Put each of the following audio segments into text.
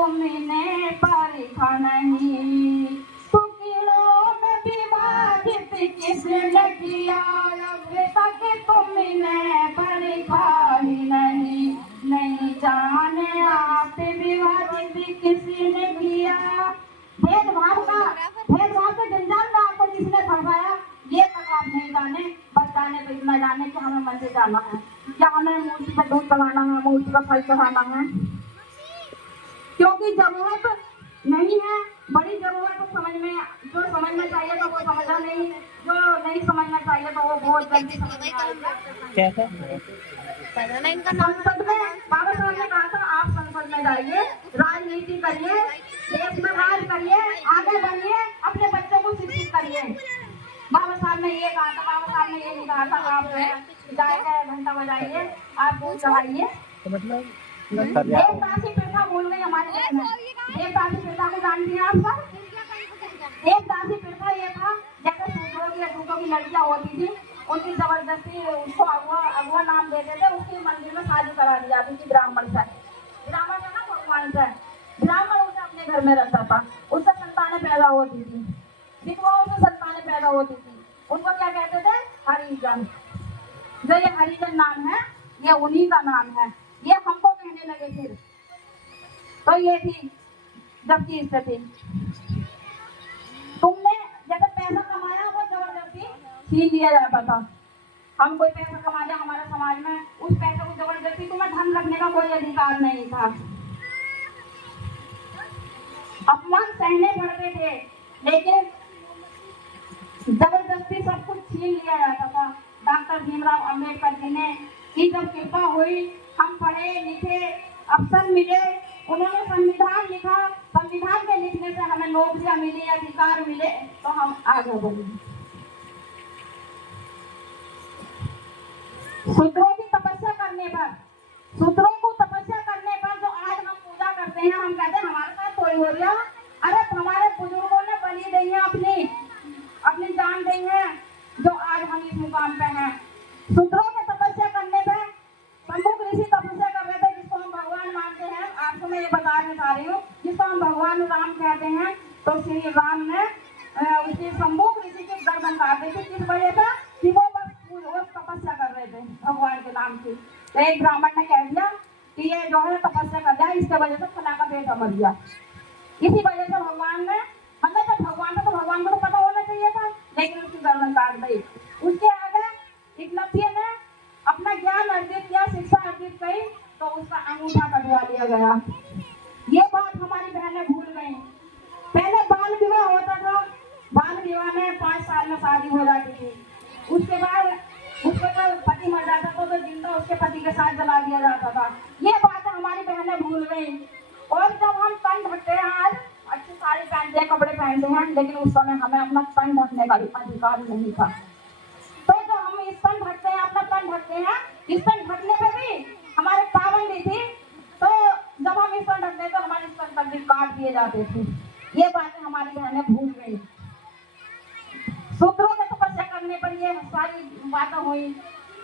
तुमने परखा नहीं, फकीरों में विभाजित किसने किया, तक तुमने परखा ही नहीं, नहीं जाने आप विभाजित किसने किया। भेदभाव का जंजाल में आपको किसने फंसाया, ये तक आप नहीं जाने। बस जाने तो इतना जाने कि हमें मंदिर जाना है, या हमें मूर्ति का दूध चढ़ाना है, मूर्ति का फल चढ़ाना है, क्योंकि जरूरत नहीं है। बड़ी जरूरत समझ में, जो समझना चाहिए तो वो समझा नहीं, जो नहीं समझना चाहिए तो वो बहुत जल्दी समझ में आएगा। संसद में बाबा साहब ने कहा था, आप संसद में जाइए, राजनीति करिए, देश में राज करिए, आगे बढ़िए, अपने बच्चों को शिक्षित करिए। बाबा साहब ने ये कहा था, बाबा साहब ने ये नहीं कहा था आप जाइए घंटा बजाइए, आप दूध चढ़ाइए। देवदासी प्रथा भूल गई हमारे देश में। देवदासी प्रथा को जानती हैं आप सब? देवदासी प्रथा ये था, जैसे सूत्रों की लड़कियां होती थी, उनकी जबरदस्ती उसको अगुआ नाम देते थे, उसकी मंदिर में शादी करा दी जाती थी ब्राह्मण से। ब्राह्मण से ना भगवान से, ब्राह्मण उसे अपने घर में रखता था, उससे संतानें पैदा होती थी, विधवाओं से संतानें पैदा होती थी, उनको क्या कहते थे? हरिजन। जो ये हरिजन नाम है, ये उन्हीं का नाम है, ये हमको कहने लगे फिर। तो ये थी जब की स्थिति। तुमने जैसे पैसा कमाया वो जबरदस्ती छीन लिया जाता था। हम कोई पैसा कमा जाए हमारे समाज में, उस पैसे को जबरदस्ती, तुम्हें धन रखने का कोई अधिकार नहीं था। अपमान सहने पड़ते थे, लेकिन जबरदस्ती सब कुछ छीन लिया जाता था। डॉक्टर भीमराव अंबेडकर जी ने की जब कृपा हुई, हम पढ़े लिखे अफसर मिले, उन्होंने संविधान लिखा, संविधान के लिखने से हमें नौकरियां मिली, अधिकार मिले, तो हम आगे बढ़े। शूद्रों की तपस्या करने पर, शूद्रों को तपस्या करने पर जो आज हम पूजा करते हैं, हम कहते हैं हमारे साथ थोड़ी हो गया। अरे हमारे बुजुर्गों ने बलि दी है, अपनी जान दी है, जो आज हम इस मुकाम पे हैं। शूद्रों की तपस्या करने पर प्रमुख ऋषि तपस्या कर रहे थे, जिसको हम भगवान मानते हैं। आपको मैं ये बताना चाह रही हूँ, जिसको हम भगवान राम कहते हैं, तो श्री राम ने उसके सम्मुख ऋषि की गर्दन काट दी थी। किस वजह से? कि वो बस तपस्या कर रहे थे भगवान के नाम की। तो एक ब्राह्मण ने कह दिया कि ये जो है तपस्या कर दिया, इसके वजह से फला का बेटा मर गया। इसी वजह से भगवान ने, मतलब तो भगवान को तो पता होना चाहिए था, लेकिन उसकी गर्दन काट दी। उसके आगे एकलव्य ने अपना ज्ञान अर्जित किया, शिक्षा अर्जित की, तो उसका अंगूठा कटवा लिया गया। ये बात हमारी बहनें भूल गई। पहले बाल विवाह होता था, बाल विवाह में 5 साल में शादी हो जाती थी। उसके बाद उसके पति मर जाता था तो जिंदा उसके पति के साथ जला दिया जाता था। ये बात हमारी बहनें भूल गई। और जब हम तन ढकते हैं, आज अच्छी साड़ी पहनते हैं, कपड़े पहनते हैं, लेकिन उस समय हमें अपना तन ढकने का अधिकार नहीं था। तो जो हम इस तन ढकते हैं, अपना तन ढकते हैं, इस तन ढकने पे भी हमारे पाबंदी थी। तो जब हम इस तन ढकते तो हमारे तन तक भी काट दिए जाते थे। ये बातें हमारी बहनें भूल गई। शूद्रों की तपस्या करने पर ये सारी बातें हुई।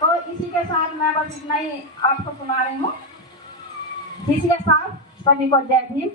तो इसी के साथ मैं बस इतना ही आपको सुना रही हूँ। इसी के साथ सभी को जय भीम।